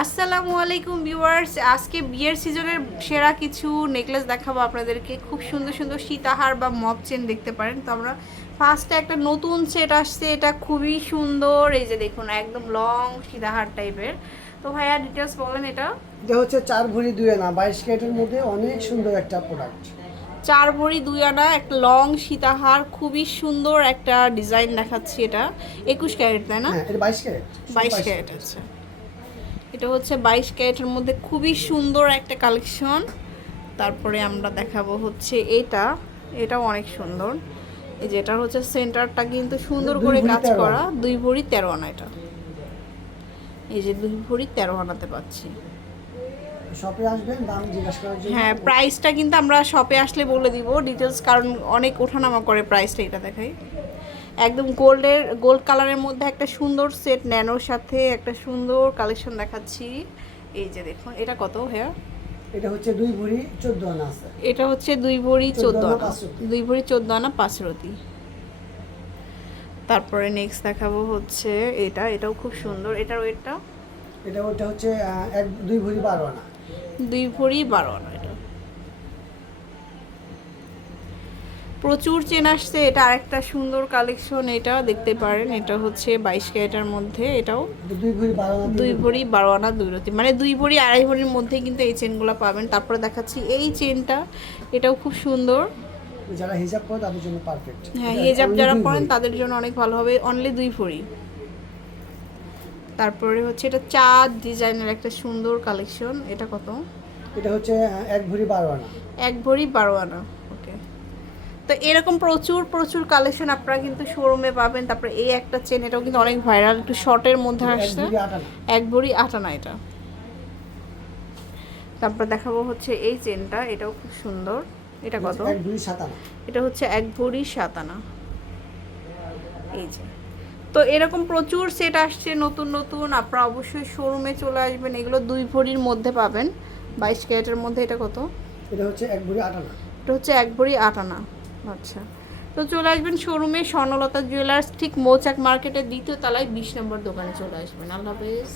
আসসালামু আলাইকুম ভিউয়ার্স। আজকে বিয়ের সিজনের সেরা কিছু নেকলেস দেখাবো আপনাদেরকে। খুব সুন্দর সুন্দর সীতাহার বা মপ চেন দেখতে পারেন। তো আমরা ফার্স্টে একটা নতুন সেট আসছে। এটা খুবই সুন্দর। এই যে দেখুন একদম লং সীতাহার টাইপের তো ভাইয়া ডিটেলস বলেন এটা। এটা হচ্ছে চার ভরি দুই আনা। বাইশ ক্যারেটের মধ্যে অনেক সুন্দর একটা প্রোডাক্ট চার ভরি দুই আনা একটা লং সীতাহার খুবই সুন্দর একটা ডিজাইন দেখাচ্ছি এটা। একুশ ক্যারেট তাই না? হ্যাঁ বাইশ ক্যারেট। বাইশ ক্যারেট আছে এটা হচ্ছে বাইশ ক্যারেটের মধ্যে খুবই সুন্দর একটা কালেকশন। তারপরে আমরা দেখাবো হচ্ছে এটা। এটাও অনেক সুন্দর। এই যে এটা হচ্ছে সেন্টারটা কিন্তু সুন্দর করে কাজ করা। দুই ভরি তেরো আনা এটা। এই যে দুই ভরি তেরো আনাতে পাচ্ছি। শপে আসবেন দাম জিজ্ঞাসা করার জন্য। হ্যাঁ প্রাইসটা কিন্তু আমরা শপে আসলে বলে দিব। ডিটেলস কারণ অনেক ওঠানামা করে প্রাইসটা এটা দেখাই। একদম গোল্ডের গোল্ড কালারের মধ্যে একটা সুন্দর সেট ন্যানোর সাথে একটা সুন্দর কালেকশন দেখাচ্ছি। এই যে দেখুন এটা কত হ্যাঁ এটা হচ্ছে দুই ভরি চোদ্দ আনা আছে। এটা হচ্ছে দুই ভরি চোদ্দ আনা। দুই ভরি চোদ্দ আনা পাঁচ রতি তারপরে নেক্সট দেখাবো হচ্ছে এটা এটাও খুব সুন্দর। এটার ওয়েটটা এটা ওটা হচ্ছে এক দুই ভরি বারো আনা। দুই ভরি বারো আনা এটা। প্রচুর চেন আসছে এটা আরেকটা সুন্দর কালেকশন এটা দেখতে পারেন এটা হচ্ছে বাইশ ক্যারেটার মধ্যে এটাও দুই ভরি বারো আনা দুই রতি মানে দুই ভরি আড়াই ভরির মধ্যে কিন্তু এই চেনগুলো পাবেন তারপরে দেখাচ্ছি এই চেনটা এটাও খুব সুন্দর। যারা হিসাব করে তাদের জন্য পারফেক্ট হ্যাঁ হিজাব যারা পরেন তাদের জন্য অনেক ভালো হবে অনলি দুই ভরি। তারপরে হচ্ছে এটা চাঁদ ডিজাইনের একটা সুন্দর কালেকশন এটা কত? এটা হচ্ছে এক ভরি বারো আনা। এক ভরি বারো আনা। তো এরকম প্রচুর প্রচুর কালেকশন আপনারা কিন্তু শোরুমে পাবেন। তারপরে এই একটা চেন এটাও কিন্তু অনেক ভাইরাল একটু শর্টের মধ্যে আসছে। এক ভরি আট আনা এটা। তারপর দেখাবো হচ্ছে এই চেনটা এটাও খুব সুন্দর। এটা কত? এটা হচ্ছে এক ভরি সাত আনা এই যে। তো এরকম প্রচুর সেট আসছে নতুন নতুন। আপনারা অবশ্যই শোরুমে চলে আসবেন। এগুলো দুই ভরির মধ্যে পাবেন। বাইশ ক্যারেটের মধ্যে এটা কত? এটা হচ্ছে এক ভরি আটানা। এটা হচ্ছে এক ভরি আট আনা আচ্ছা। তো চলে আসবেন শোরুমে স্বর্ণলতা জুয়েলার্স, ঠিক মৌচাক মার্কেটের দ্বিতীয় তলায় বিশ নম্বর দোকানে চলে আসবেন। আল্লাহ হাফেজ।